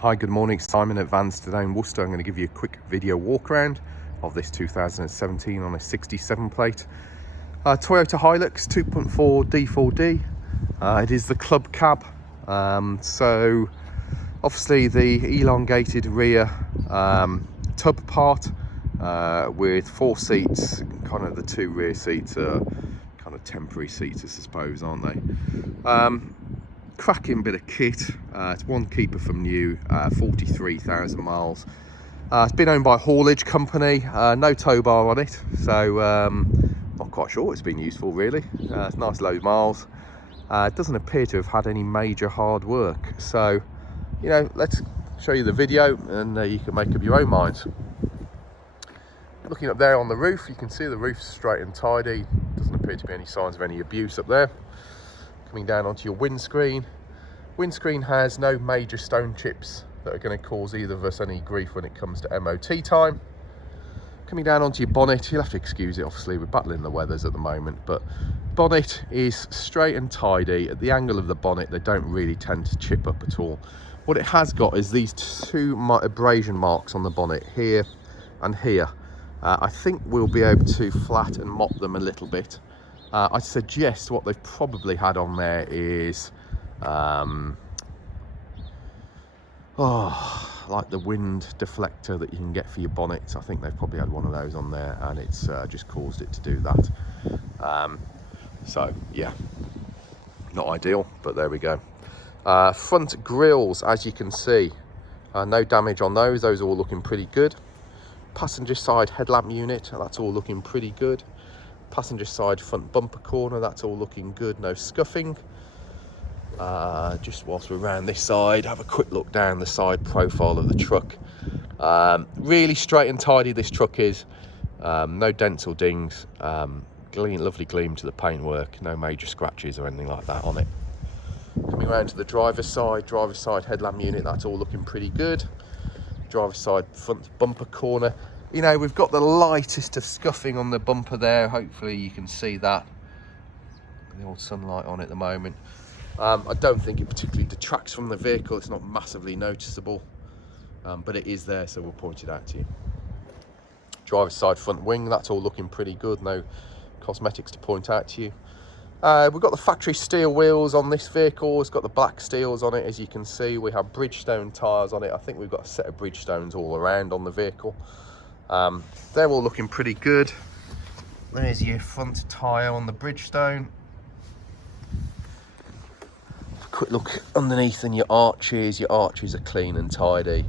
Hi, good morning. It's Simon at Vans today in Worcester. I'm going to give you a quick video walk around of this 2017 on a 67 plate Toyota Hilux 2.4 D4-D. It is the club cab. So obviously the elongated rear tub part with 4 seats. Kind of the 2 rear seats are kind of temporary seats, I suppose, aren't they? Cracking bit of kit. It's one keeper from new, 43,000 miles. It's been owned by a haulage company, no tow bar on it, so not quite sure what it's been used for really. It's nice low miles. It doesn't appear to have had any major hard work, so you know, let's show you the video and you can make up your own minds. Looking up there on the roof, you can see the roof's straight and tidy. Doesn't appear to be any signs of any abuse up there. Coming down onto your windscreen. Windscreen has no major stone chips that are going to cause either of us any grief when it comes to MOT time. Coming down onto your bonnet, you'll have to excuse it, obviously we're battling the weathers at the moment, but bonnet is straight and tidy. At the angle of the bonnet, they don't really tend to chip up at all. What it has got is these 2 abrasion marks on the bonnet, here and here. I think we'll be able to flat and mop them a little bit. I suggest what they've probably had on there is like the wind deflector that you can get for your bonnet. I think they've probably had one of those on there and it's just caused it to do that. So yeah, not ideal, but there we go. Front grills, as you can see, no damage on those. Those are all looking pretty good. Passenger side headlamp unit, that's all looking pretty good. Passenger side front bumper corner, that's all looking good, no scuffing. Just whilst we're around this side, have a quick look down the side profile of the truck. Really straight and tidy this truck is. No dents or dings. Lovely gleam to the paintwork, no major scratches or anything like that on it. Coming around to the driver's side headlamp unit, that's all looking pretty good. Driver's side front bumper corner. You know, we've got the lightest of scuffing on the bumper there. Hopefully you can see that. The old sunlight on it at the moment. I don't think it particularly detracts from the vehicle. It's not massively noticeable, but it is there, so we'll point it out to you. Driver's side front wing, that's all looking pretty good. No cosmetics to point out to you. We've got the factory steel wheels on this vehicle. It's got the black steels on it, as you can see. We have Bridgestone tyres on it. I think we've got a set of Bridgestones all around on the vehicle. They're all looking pretty good. There's your front tyre on the Bridgestone. Quick look underneath and your arches are clean and tidy.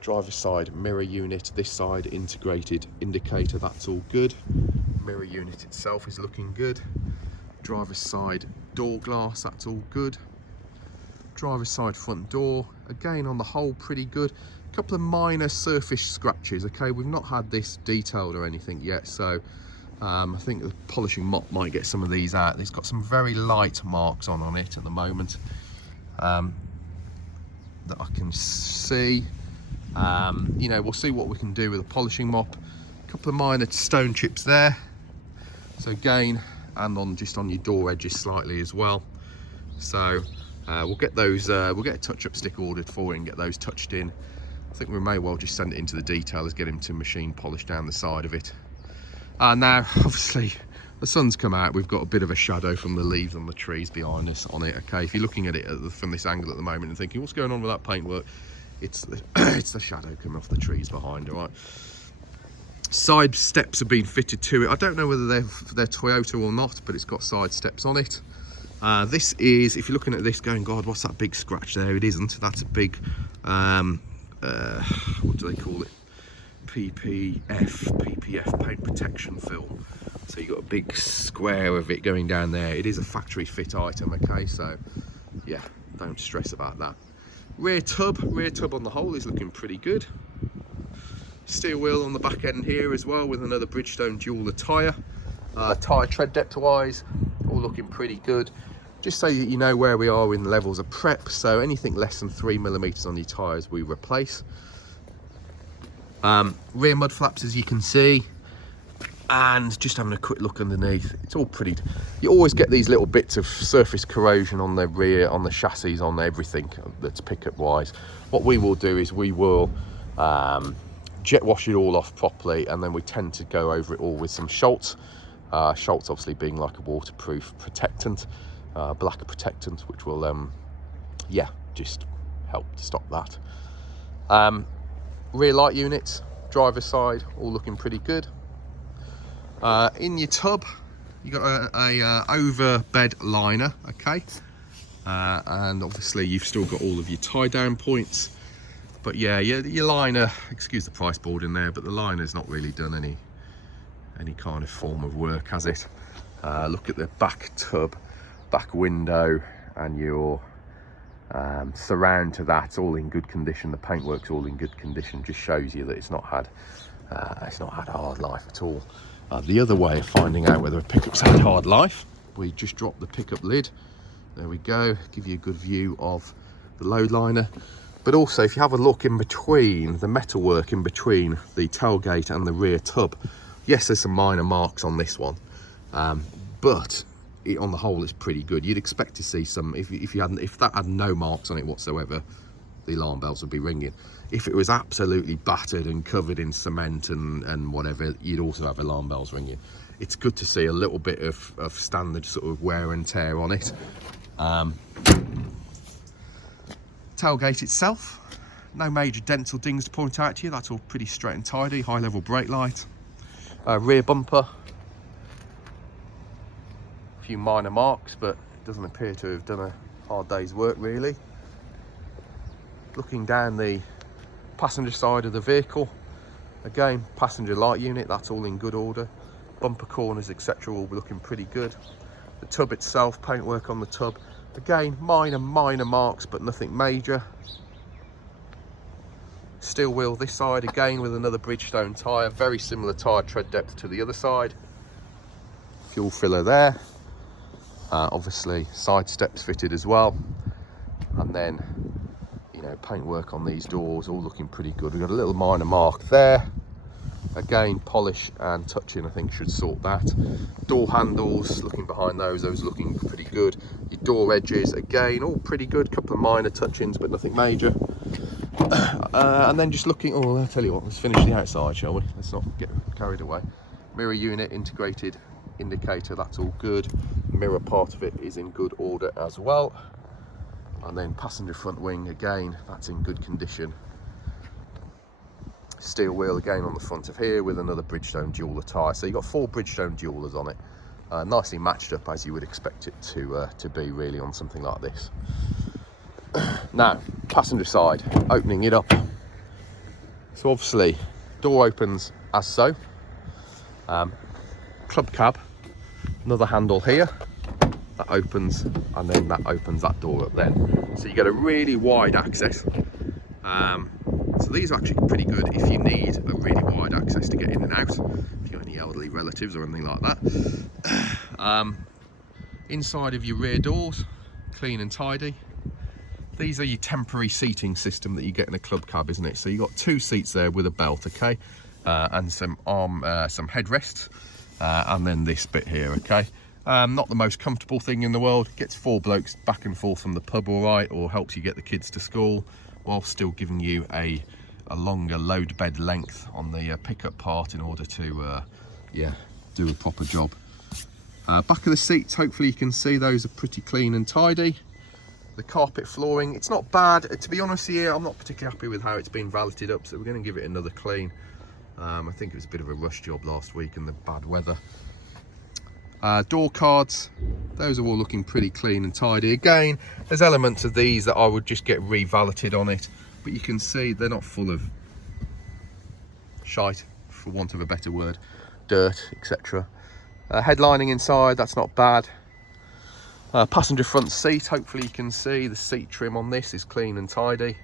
Driver's side mirror unit, this side integrated indicator, that's all good. Mirror unit itself is looking good. Driver's side door glass, that's all good. Driver's side front door, again on the whole pretty good. A couple of minor surface scratches, okay, we've not had this detailed or anything yet, so I think the polishing mop might get some of these out. It's got some very light marks on it at the moment that I can see. You know, we'll see what we can do with a polishing mop. A couple of minor stone chips there, so again, and on just on your door edges slightly as well. So we'll get those, we'll get a touch-up stick ordered for it and get those touched in. I think we may well just send it into the detailers, get him to machine polish down the side of it. Now, obviously, the sun's come out. We've got a bit of a shadow from the leaves on the trees behind us on it. Okay, if you're looking at it from this angle at the moment and thinking, what's going on with that paintwork? It's the, it's the shadow coming off the trees behind, all right? Side steps have been fitted to it. I don't know whether they're Toyota or not, but it's got side steps on it. This is, if you're looking at this going, God, what's that big scratch there? It isn't. That's a big, what do they call it? PPF, paint protection film. So you've got a big square of it going down there. It is a factory fit item, okay? So yeah, don't stress about that. Rear tub on the whole is looking pretty good. Steel wheel on the back end here as well with another Bridgestone dual tyre. Tyre tread depth wise, all looking pretty good. Just so you know where we are in levels of prep, so anything less than 3mm on your tyres we replace. Rear mud flaps, as you can see, And just having a quick look underneath, it's all pretty. You always get these little bits of surface corrosion on the rear, on the chassis, on everything that's pickup wise. What we will do is we will jet wash it all off properly, and then we tend to go over it all with some Schultz. Schultz obviously being like a waterproof protectant, black protectant, which will yeah, just help to stop that. Rear light units, driver's side, all looking pretty good. In your tub, you got a over bed liner, okay, and obviously you've still got all of your tie down points. But yeah, your liner, excuse the price board in there, but the liner's not really done any kind of form of work, has it? Look at the back tub, back window, and your surround to that, all in good condition. The paintwork's all in good condition. Just shows you that it's not had a hard life at all. The other way of finding out whether a pickup's had hard life, we just drop the pickup lid. There we go, give you a good view of the load liner. But also, if you have a look in between, the metalwork in between the tailgate and the rear tub, yes, there's some minor marks on this one, but on the whole, it's pretty good. You'd expect to see some, if that had no marks on it whatsoever, the alarm bells would be ringing. If it was absolutely battered and covered in cement and whatever, you'd also have alarm bells ringing. It's good to see a little bit of standard sort of wear and tear on it. Tailgate itself, no major dents or dings to point out to you. That's all pretty straight and tidy. High level brake light. Rear bumper, a few minor marks, but it doesn't appear to have done a hard day's work really. Looking down the passenger side of the vehicle, again, passenger light unit, that's all in good order. Bumper corners, etc., will be looking pretty good. The tub itself, paintwork on the tub, again, minor marks, but nothing major. Steel wheel this side, again with another Bridgestone tyre, very similar tyre tread depth to the other side. Fuel filler there. Obviously side steps fitted as well. And then, you know, paintwork on these doors, all looking pretty good. We've got a little minor mark there. Again, polish and touching, I think, should sort that. Door handles, looking behind those are looking pretty good. Your door edges, again, all pretty good. Couple of minor touch-ins, but nothing major. And then just looking, oh, I'll tell you what, let's finish the outside, shall we? Let's not get carried away. Mirror unit, integrated indicator, that's all good. Mirror part of it is in good order as well. And then passenger front wing, again, that's in good condition. Steel wheel again on the front of here with another Bridgestone jeweler tyre. So you've got 4 Bridgestone jewelers on it. Nicely matched up as you would expect it to be really on something like this. Now, passenger side, opening it up. So obviously, door opens as so. Club cab, another handle here. That opens, and then that opens that door up then. So you get a really wide access. So these are actually pretty good if you need a really wide access to get in and out, if you've got any elderly relatives or anything like that. Inside of your rear doors, clean and tidy. These are your temporary seating system that you get in a club cab, isn't it? So you've got 2 seats there with a belt, okay, and some headrests, and then this bit here, okay. Not the most comfortable thing in the world. Gets 4 blokes back and forth from the pub all right, or helps you get the kids to school, while still giving you a longer load bed length on the pickup part in order to yeah, do a proper job. Back of the seats, hopefully you can see those are pretty clean and tidy. The carpet flooring, it's not bad. To be honest here, I'm not particularly happy with how it's been valeted up, so we're going to give it another clean. I think it was a bit of a rush job last week in the bad weather. Door cards, those are all looking pretty clean and tidy. Again, there's elements of these that I would just get re-valeted on it, but you can see they're not full of shite, for want of a better word, dirt, etc. Headlining inside, that's not bad. Passenger front seat, hopefully you can see the seat trim on this is clean and tidy.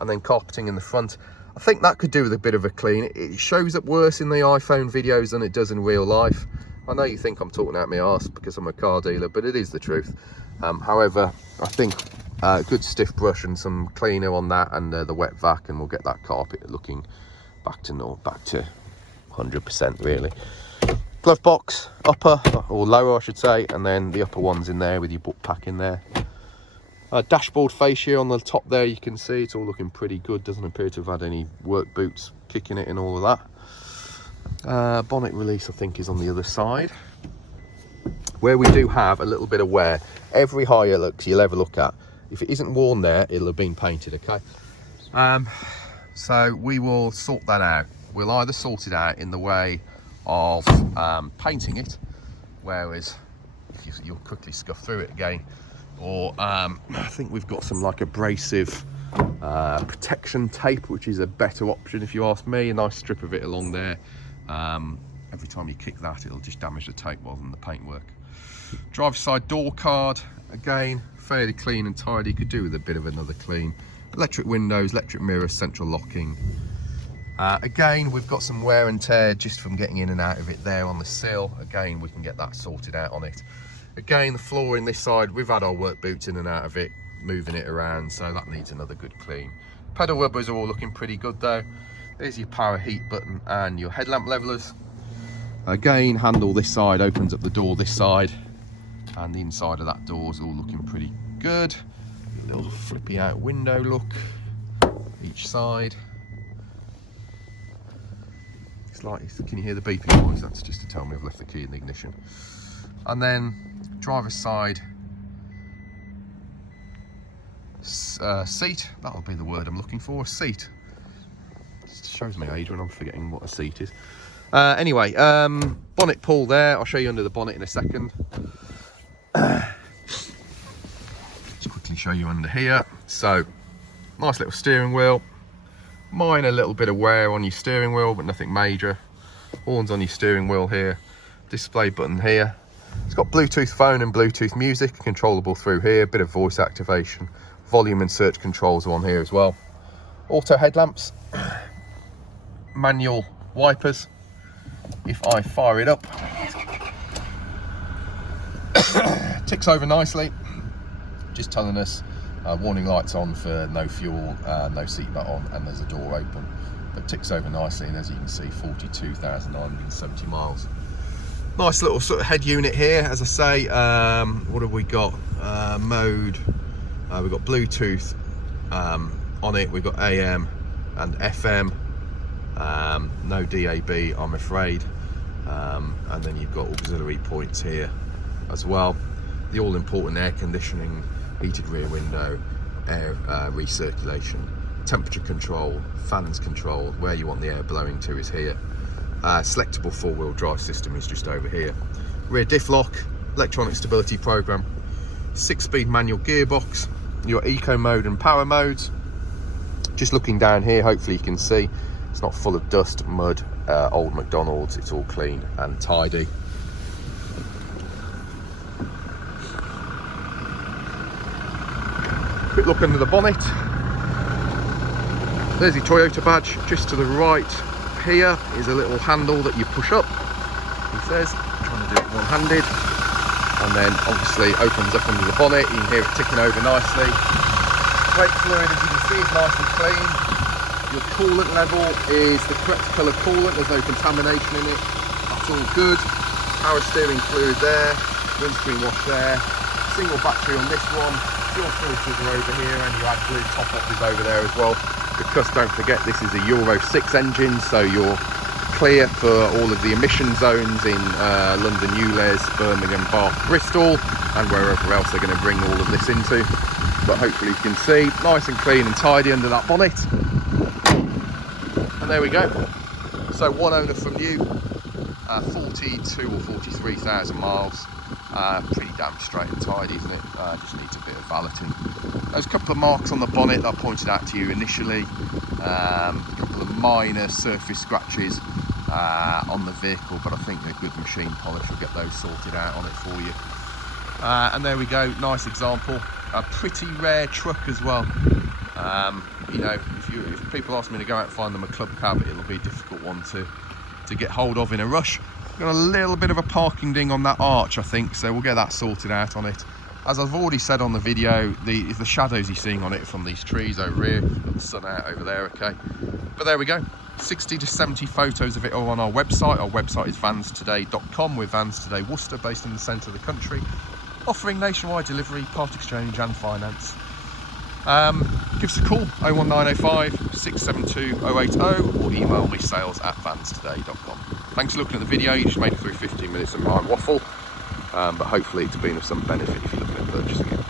And then carpeting in the front, I think that could do with a bit of a clean. It shows up worse in the iPhone videos than it does in real life. I know you think I'm talking out my arse because I'm a car dealer, but it is the truth. However, I think Good stiff brush and some cleaner on that, and the wet vac, and we'll get that carpet looking back to 100% really. Glove box, upper or lower I should say, and then the upper one's in there with your book pack in there. Dashboard fascia on the top there, you can see it's all looking pretty good. Doesn't appear to have had any work boots kicking it and all of that. Bonnet release I think is on the other side, where we do have a little bit of wear. Every Hilux you'll ever look at, if it isn't worn there, it'll have been painted, okay? So we will sort that out. We'll either sort it out in the way of painting it, whereas you'll quickly scuff through it again, or I think we've got some like abrasive protection tape, which is a better option if you ask me. A nice strip of it along there. Every time you kick that, it'll just damage the tape rather than the paintwork. Driver's side door card, again fairly clean and tidy, could do with a bit of another clean. Electric windows, electric mirrors, central locking. Again, we've got some wear and tear just from getting in and out of it there on the sill. Again, we can get that sorted out on it. Again, the flooring this side, we've had our work boots in and out of it, moving it around, so that needs another good clean. Pedal rubbers are all looking pretty good though. There's your power heat button and your headlamp levelers. Again, handle this side opens up the door this side, and the inside of that door is all looking pretty good. A little flippy out window look each side. It's like, can you hear the beeping noise? That's just to tell me I've left the key in the ignition. And then driver's side seat, that'll be the word I'm looking for, seat. It shows my age when I'm forgetting what a seat is. Anyway, bonnet pull there, I'll show you under the bonnet in a second. Just quickly show you under here. So, nice little steering wheel. Minor little bit of wear on your steering wheel, but nothing major. Horns on your steering wheel here. Display button here. It's got Bluetooth phone and Bluetooth music, controllable through here. Bit of voice activation. Volume and search controls are on here as well. Auto headlamps. Manual wipers. If I fire it up, ticks over nicely, just telling us warning lights on for no fuel, no seatbelt on, and there's a door open. But ticks over nicely, and as you can see, 42,970 miles. Nice little sort of head unit here, as I say. What have we got? Mode. We've got Bluetooth on it. We've got AM and FM. No DAB, I'm afraid. And then you've got auxiliary points here as well. The all-important air conditioning, heated rear window, air recirculation, temperature control, fans control, where you want the air blowing to is here. Selectable four-wheel drive system is just over here. Rear diff lock, electronic stability program, 6-speed manual gearbox, your eco mode and power modes. Just looking down here, hopefully you can see it's not full of dust, mud, old McDonald's. It's all clean and tidy. Quick look under the bonnet. There's your Toyota badge. Just to the right here is a little handle that you push up. He says, I'm trying to do it one-handed. And then obviously opens up under the bonnet. You can hear it ticking over nicely. Brake fluid, as you can see, is nice and clean. Your coolant level is the correct colour coolant, there's no contamination in it, that's all good. Power steering fluid there, windscreen wash there, single battery on this one, fuel filters are over here, and your AdBlue top up is over there as well. Because don't forget, this is a Euro 6 engine, so you're clear for all of the emission zones in London, ULEZ, Birmingham, Bath, Bristol, and wherever else they're going to bring all of this into. But hopefully you can see, nice and clean and tidy under that bonnet. And there we go. So one owner from new, 42 or 43,000 miles. Pretty damn straight and tidy, isn't it? Just needs a bit of valeting. There's a couple of marks on the bonnet that I pointed out to you initially. A couple of minor surface scratches on the vehicle, but I think they're good machine polish. We'll get those sorted out on it for you. And there we go, nice example. A pretty rare truck as well. You know, if people ask me to go out and find them a club cab, it'll be a difficult one to get hold of in a rush. Got a little bit of a parking ding on that arch, I think, so we'll get that sorted out on it. As I've already said on the video, the shadows you're seeing on it from these trees over here, got the sun out over there, okay. But there we go. 60 to 70 photos of it all on our website. Our website is vanstoday.com. We're Vans Today Worcester, based in the centre of the country, offering nationwide delivery, part exchange and finance. Give us a call, 01905 672 080, or email me sales@vanstoday.com. Thanks for looking at the video. You just made it through 15 minutes of my waffle, but hopefully it's been of some benefit if you're looking at purchasing it.